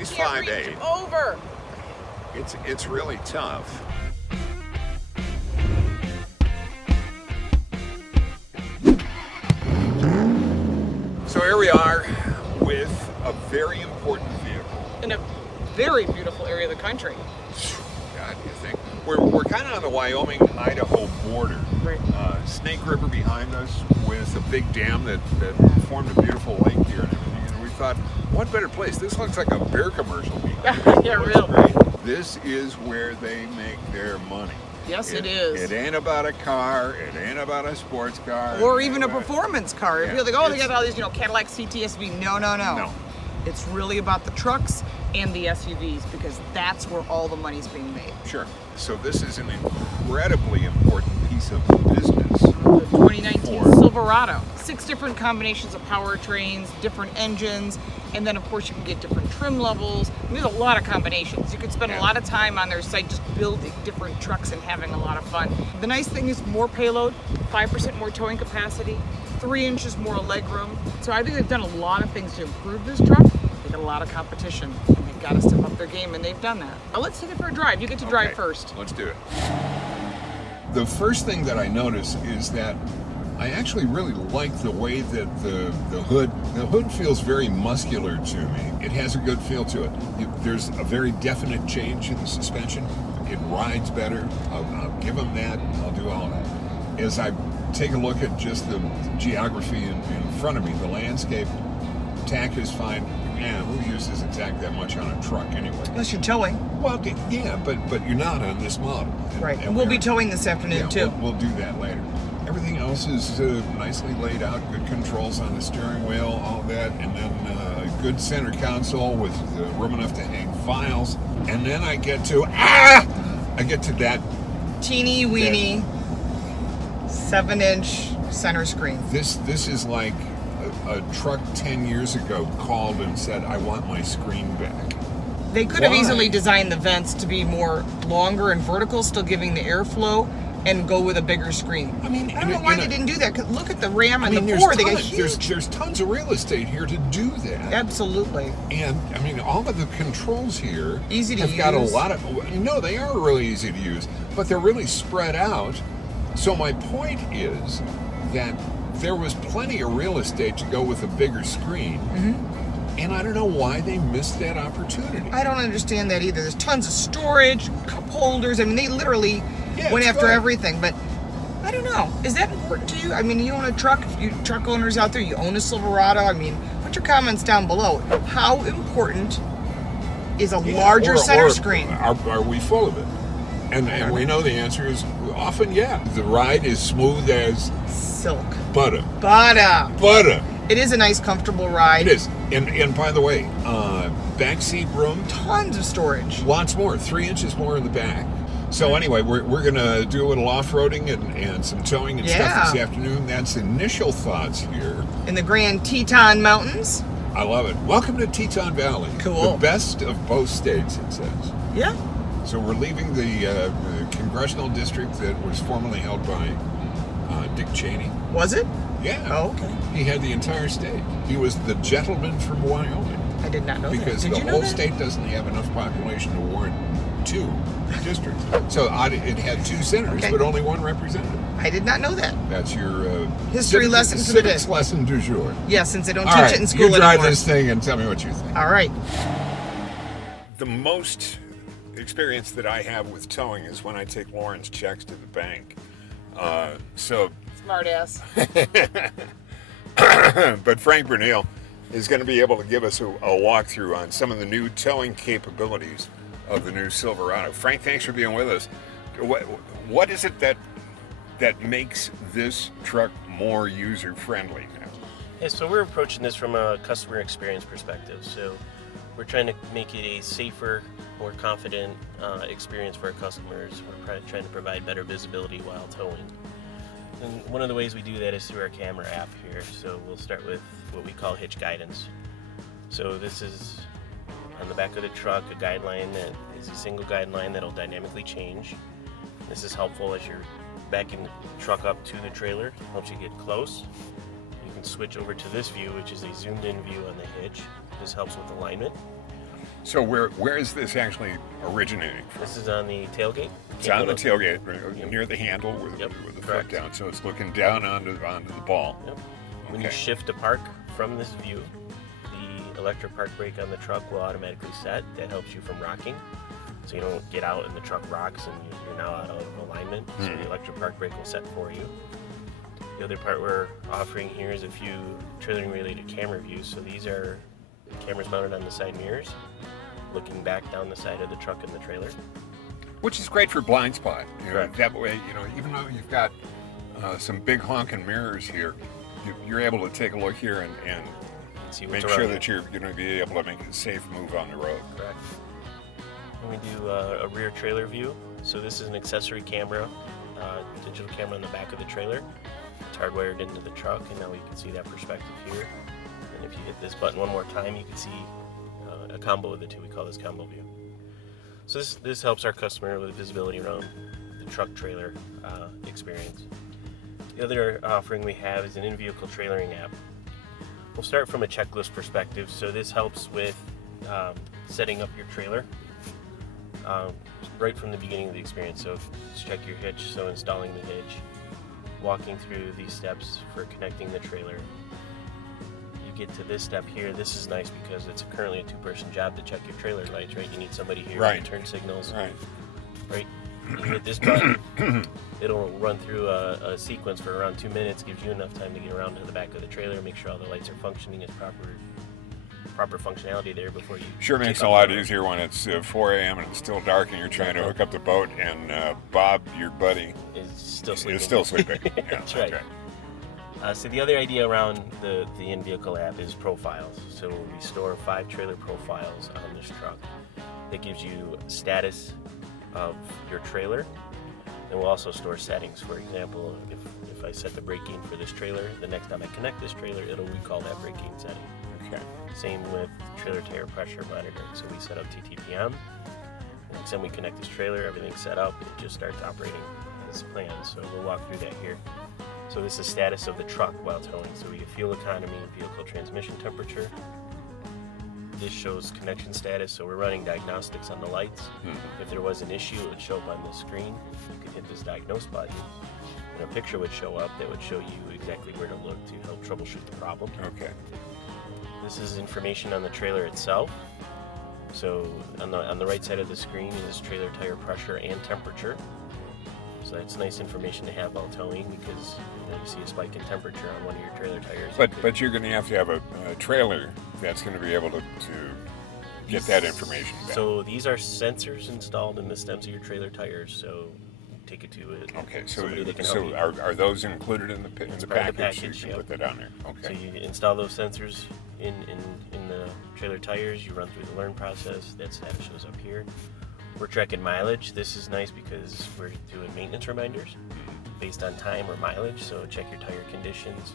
she's Can't 5'8". reach over. It's really tough. So here we are with a very important vehicle. In a very beautiful area of the country. God, you think? We're kind of on the Wyoming-Idaho border. Right. Snake River behind us with a big dam that formed a beautiful lake here and everything. And we thought, what better place? This looks like a beer commercial. Yeah, real. Great. This is where they make their money. Yes, it is. It ain't about a car. It ain't about a sports car. Or even a performance car. Yeah, If you're like, they got all these, Cadillac CTSV. No. No. It's really about the trucks and the SUVs because that's where all the money's being made. Sure. So this is an incredibly important piece of business. The 2019 for- Silverado. 6 different combinations of powertrains, different engines, and then of course you can get different trim levels. There's a lot of combinations. You could spend a lot of time on their site just building different trucks and having a lot of fun. The nice thing is more payload, 5% more towing capacity, 3 inches more legroom. So I think they've done a lot of things to improve this truck. They got a lot of competition and they've got to step up their game and they've done that. Now let's take it for a drive. You get to drive first. Let's do it. The first thing that I notice is that I actually really like the way that the hood feels very muscular to me. It has a good feel to it. There's a very definite change in the suspension. It rides better. I'll give them that. I'll do all that. As I take a look at just the geography in front of me, the landscape, tack is fine. Yeah, who uses a tack that much on a truck anyway? Unless you're towing. Well, yeah, but you're not on this model. Right, and we'll be towing this afternoon too. We'll do that later. Everything else is nicely laid out, good controls on the steering wheel, all that, and then a good center console with room enough to hang files. And then I get to that teeny weeny 7-inch center screen. This is like a truck 10 years ago called and said, I want my screen back. They could have easily designed the vents to be more longer and vertical, still giving the airflow, and go with a bigger screen. I mean, I don't know why they didn't do that. Cause look at the Ram and the Ford; they got huge. There's tons of real estate here to do that. Absolutely. And I mean, all of the controls here easy to have use. got a lot of. No, they are really easy to use, but they're really spread out. So my point is that there was plenty of real estate to go with a bigger screen. Mm-hmm. And I don't know why they missed that opportunity. I don't understand that either. There's tons of storage, cup holders. I mean, they literally went after everything. But I don't know. Is that important to you? I mean, you own a truck. If you truck owners out there, you own a Silverado. I mean, put your comments down below. How important is a larger center screen? Are we full of it? And we know the answer is often, yeah. The ride is smooth as silk. Butter. It is a nice, comfortable ride. It is. And by the way, back seat room. Tons of storage. Lots more. 3 inches more in the back. So anyway, we're going to do a little off-roading and some towing and stuff this afternoon. That's initial thoughts here. In the Grand Teton Mountains. I love it. Welcome to Teton Valley. Cool. The best of both states, it says. Yeah. So we're leaving the congressional district that was formerly held by Dick Cheney. Was it? Yeah. Oh, okay. He had the entire state. He was the gentleman from Wyoming. I did not know because that. Because the whole state doesn't have enough population to warrant 2 districts. So it had 2 senators, but only 1 representative. I did not know that. That's your history lesson for the day. Civics lesson du jour. Yeah, since they don't teach it in school anymore. You drive this thing and tell me what you think. All right. The most experience that I have with towing is when I take Lauren's checks to the bank. Smart ass. But Frank Bernal is going to be able to give us a walkthrough on some of the new towing capabilities of the new Silverado. Frank, thanks for being with us. What is it that makes this truck more user-friendly now? Yeah, so we're approaching this from a customer experience perspective. So we're trying to make it a safer, more confident experience for our customers. We're trying to provide better visibility while towing. And one of the ways we do that is through our camera app here. So we'll start with what we call hitch guidance. So this is on the back of the truck, a guideline that is a single guideline that'll dynamically change. This is helpful as you're backing the truck up to the trailer, helps you get close. You can switch over to this view, which is a zoomed in view on the hitch. This helps with alignment. So where is this actually originating from? This is on the tailgate. It's on the tailgate, near the handle with the foot Correct. down, so it's looking down onto the ball. Yep. When you Okay. shift to park from this view, the electric park brake on the truck will automatically set. That helps you from rocking, so you don't get out and the truck rocks and you're now out of alignment. So the electric park brake will set for you. The other part we're offering here is a few trailering related camera views. So these are cameras mounted on the side mirrors, looking back down the side of the truck and the trailer. Which is great for blind spot. Correct. That way, even though you've got some big honking mirrors here, you're able to take a look here and See make what's sure around that you're going to be able to make a safe move on the road. Correct. And we do a rear trailer view. So this is an accessory camera, digital camera on the back of the trailer. It's hardwired into the truck, and now we can see that perspective here. And if you hit this button one more time, you can see a combo of the two. We call this combo view. So this helps our customer with visibility around the truck trailer experience. The other offering we have is an in-vehicle trailering app. We'll start from a checklist perspective. So this helps with setting up your trailer right from the beginning of the experience. So check your hitch, so installing the hitch, walking through these steps for connecting the trailer. You get to this step here. This is nice because it's currently a two-person job to check your trailer lights, right? You need somebody here Right. to turn signals. Right. You hit this button, it'll run through a sequence for around 2 minutes, gives you enough time to get around to the back of the trailer, make sure all the lights are functioning as proper functionality there before you Sure take makes it a off lot the road. easier when it's 4 a.m. and it's still dark and you're trying to hook up the boat and Bob, your buddy, Is still sleeping. is still sleeping. Yeah, That's right. So the other idea around the in-vehicle app is profiles. So we store 5 trailer profiles on this truck. That gives you status of your trailer, and we'll also store settings. For example, if I set the braking for this trailer, the next time I connect this trailer, it'll recall that braking setting. Okay. Same with trailer tire pressure monitoring. So we set up TTPM. Next time we connect this trailer, everything's set up. It just starts operating as planned. So we'll walk through that here. So this is status of the truck while towing. So we get fuel economy, vehicle transmission temperature. This shows connection status. So we're running diagnostics on the lights. If there was an issue, it would show up on the screen. You could hit this diagnose button, and a picture would show up that would show you exactly where to look to help troubleshoot the problem. Okay. This is information on the trailer itself. So on the right side of the screen is trailer tire pressure and temperature. So that's nice information to have while towing, because you see a spike in temperature on one of your trailer tires. But you're going to have a trailer that's going to be able to get that information back. So these are sensors installed in the stems of your trailer tires. So take it to it. Okay, so somebody that can help you. are those included in the It's package? part of the So package, you can yep. put that on there. So Okay. you install those sensors in the trailer tires, you run through the learn process, that status shows up here. We're tracking mileage. This is nice because we're doing maintenance reminders based on time or mileage, so check your tire conditions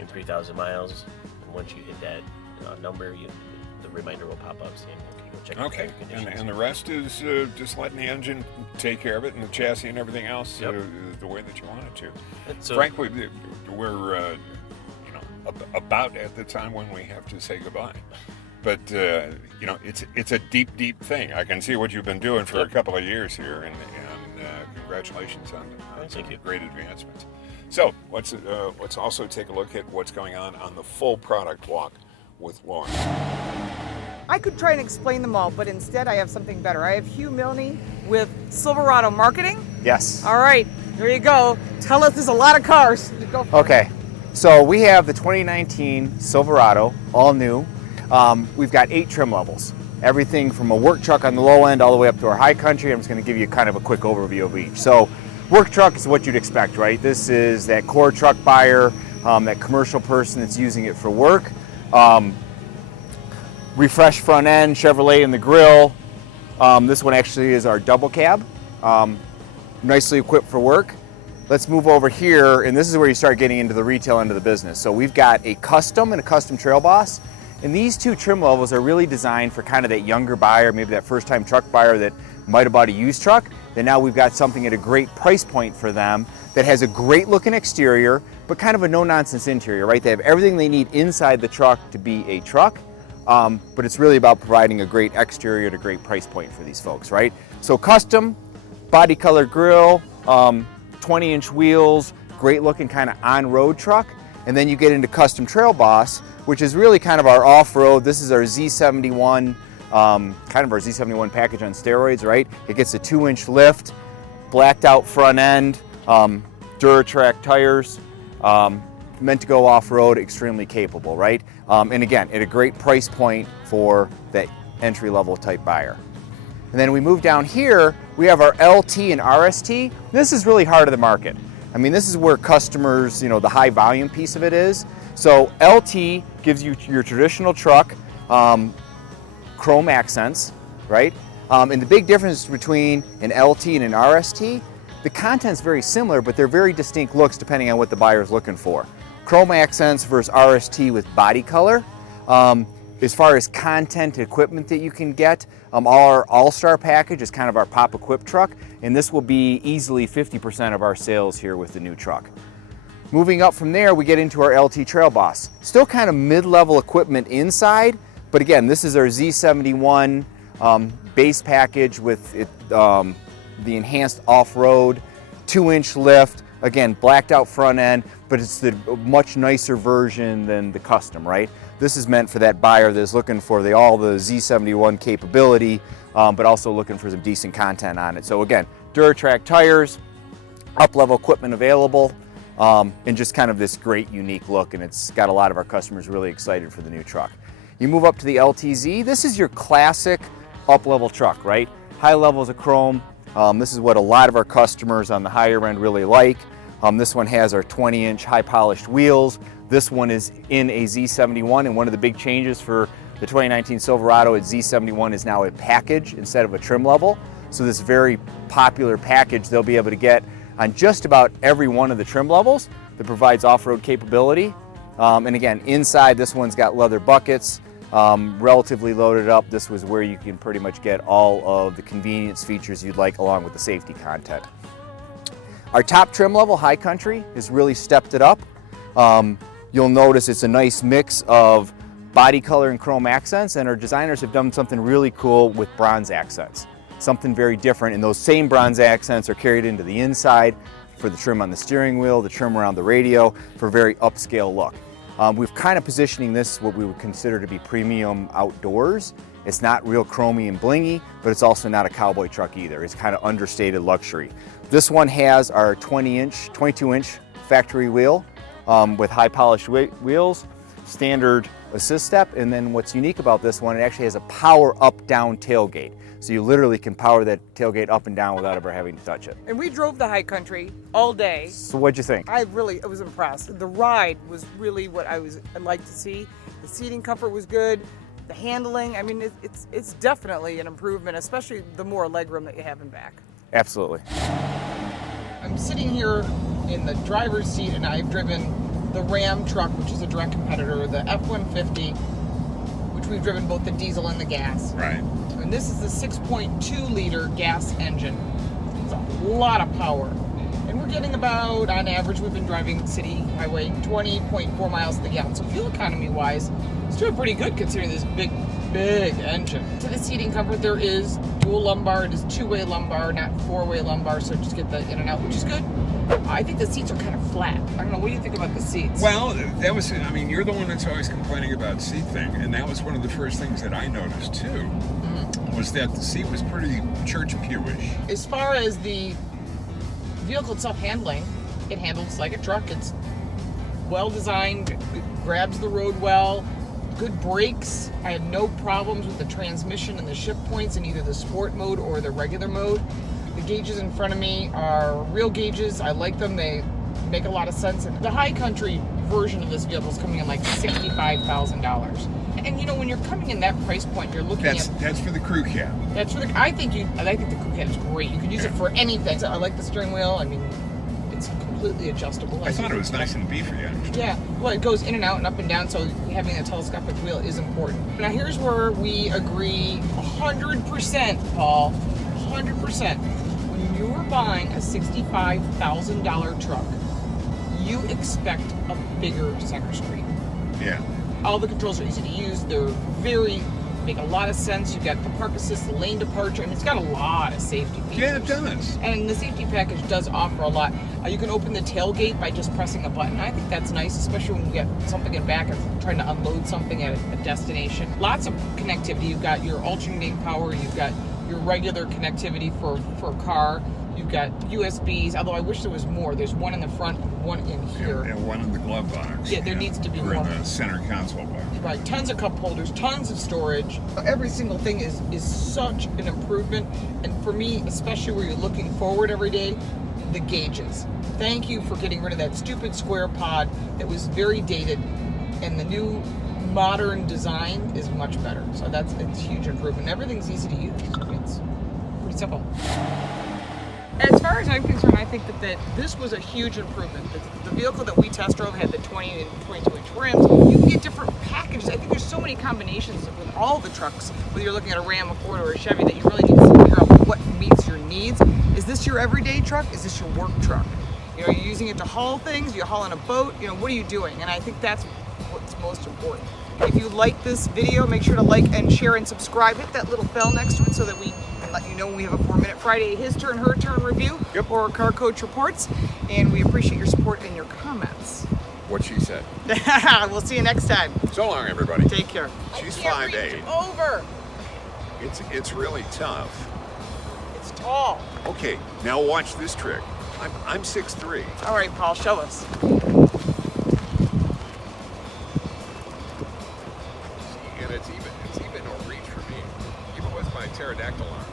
in 3,000 miles, and once you hit that number, the reminder will pop up saying, okay, go check your Okay, tire conditions. and the rest is just letting the engine take care of it, and the chassis and everything else Yep. the way that you want it to. And so, Frankly, we're about at the time when we have to say goodbye. But it's a deep thing. I can see what you've been doing for a couple of years here, and congratulations on some Thank you. great advancements. So let's also take a look at what's going on the full product walk with Lauren. I could try and explain them all, but instead I have something better. I have Hugh Milne with Silverado Marketing. Yes. All right, there you go. Tell us, there's a lot of cars. Go for it. Okay. So we have the 2019 Silverado, all new. We've got 8 trim levels. Everything from a work truck on the low end all the way up to our high country. I'm just going to give you kind of a quick overview of each. So work truck is what you'd expect, right? This is that core truck buyer, that commercial person that's using it for work. Refreshed front end, Chevrolet in the grill. This one actually is our double cab, nicely equipped for work. Let's move over here, and this is where you start getting into the retail end of the business. So we've got a custom and a custom Trail Boss, and these 2 trim levels are really designed for kind of that younger buyer, maybe that first-time truck buyer that might have bought a used truck. Then now we've got something at a great price point for them that has a great looking exterior, but kind of a no-nonsense interior, right? They have everything they need inside the truck to be a truck. but it's really about providing a great exterior at a great price point for these folks, right? So custom, body color grille, 20-inch wheels, great looking kind of on-road truck. And then you get into custom Trail Boss, which is really kind of our off-road. This is our Z71, kind of our Z71 package on steroids, right? It gets a 2-inch lift, blacked out front end, Duratrack tires, meant to go off-road, extremely capable, right? And again, at a great price point for that entry-level type buyer. And then we move down here, we have our LT and RST. This is really hard of the market. I mean, this is where customers, you know, the high volume piece of it is. So LT gives you your traditional truck, chrome accents, right? And the big difference between an LT and an RST, the content's very similar, but they're very distinct looks depending on what the buyer's looking for. Chrome accents versus RST with body color. As far as content equipment that you can get, our All-Star package is kind of our pop equip truck, and this will be easily 50% of our sales here with the new truck. Moving up from there, we get into our LT Trail Boss. Still kind of mid-level equipment inside, but again, this is our Z71 base package with it, the enhanced off-road, 2-inch lift, again, blacked out front end, but it's the much nicer version than the custom, right? This is meant for that buyer that's looking for all the Z71 capability, but also looking for some decent content on it. So again, Duratrack tires, up-level equipment available, and just kind of this great unique look, and it's got a lot of our customers really excited for the new truck. You move up to the LTZ, this is your classic up-level truck, right? High levels of chrome. This is what a lot of our customers on the higher end really like. This one has our 20-inch high polished wheels. This one is in a Z71, and one of the big changes for the 2019 Silverado is Z71 is now a package instead of a trim level. So this very popular package they'll be able to get on just about every one of the trim levels that provides off-road capability. And again, inside this one's got leather buckets, relatively loaded up. This was where you can pretty much get all of the convenience features you'd like along with the safety content. Our top trim level, High Country, has really stepped it up. You'll notice it's a nice mix of body color and chrome accents, and our designers have done something really cool with bronze accents. Something very different, and those same bronze accents are carried into the inside for the trim on the steering wheel, the trim around the radio, for a very upscale look. We've kind of positioning this what we would consider to be premium outdoors. It's not real chromy and blingy, but it's also not a cowboy truck either. It's kind of understated luxury. This one has our 22-inch factory wheel with high polished wheels, standard assist step, and then what's unique about this one, it actually has a power up-down tailgate. So you literally can power that tailgate up and down without ever having to touch it. And we drove the High Country all day. So what'd you think? I was impressed. The ride was really what I'd like to see. The seating comfort was good. The handling, I mean, it's definitely an improvement, especially the more legroom that you have in back. Absolutely. I'm sitting here in the driver's seat, and I've driven the Ram truck, which is a direct competitor, the F-150, which we've driven both the diesel and the gas. Right. And this is the 6.2 liter gas engine. It's a lot of power. And we're getting about, on average, we've been driving city highway 20.4 miles to the gallon. So fuel economy wise, it's doing pretty good considering this big engine. To the seating comfort, there is dual lumbar. It is two-way lumbar, not four-way lumbar, so just get the in and out, which is good. I think the seats are kind of flat. I don't know, what do you think about the seats? Well, that was, I mean, you're the one that's always complaining about seat thing, and that was one of the first things that I noticed too, was that the seat was pretty church pew-ish. As far as the vehicle itself handling, it handles like a truck. It's well designed, it grabs the road well, good brakes. I had no problems with the transmission and the shift points in either the sport mode or the regular mode. The gauges in front of me are real gauges. I like them. They make a lot of sense. And the High Country version of this vehicle is coming in like $65,000. And you know, when you're coming in that price point, you're looking that's for the crew cab. That's for the. I think the crew cab is great. You can use it for anything. So I like the steering wheel. I mean, it's completely adjustable. I thought it was nice and beefy, actually. Yeah, well, it goes in and out and up and down, so having a telescopic wheel is important. Now, here's where we agree 100%, Paul. 100%. When you're buying a $65,000 truck, you expect a bigger center screen. Yeah. All the controls are easy to use. They're make a lot of sense. You've got the park assist, the lane departure, and it's got a lot of safety features. Yeah, it does. And the safety package does offer a lot. You can open the tailgate by just pressing a button. I think that's nice, especially when you get something in back and trying to unload something at a destination. Lots of connectivity. You've got your alternating power. You've got your regular connectivity for a car. You've got USBs, although I wish there was more. There's one in the front, one in here. And one in the glove box. Yeah, there needs to be or more. in the center console box. Right, tons of cup holders, tons of storage. Every single thing is such an improvement. And for me, especially where you're looking forward every day, the gauges. Thank you for getting rid of that stupid square pod that was very dated. And the new modern design is much better. So it's a huge improvement. Everything's easy to use. It's pretty simple. As far as I'm concerned, I think that this was a huge improvement. The vehicle that we test drove had the 20 and 22-inch rims. You can get different packages. I think there's so many combinations with all the trucks, whether you're looking at a Ram, a Ford, or a Chevy, that you really need to figure out what meets your needs. Is this your everyday truck? Is this your work truck? Are you using it to haul things? Are you hauling a boat? What are you doing? And I think that's what's most important. If you like this video, make sure to like and share and subscribe. Hit that little bell next to it so that we can let you know when we have a 4-Minute Friday His Turn, Her Turn review or Car Coach reports. And we appreciate your support and your comments. What she said. We'll see you next time. So long, everybody. Take care. She's I can't 5'8". reach over. It's really tough. It's tall. Okay, now watch this trick. I'm 6'3". All right, Paul, show us. And it's even a reach for me, even with my pterodactyl on.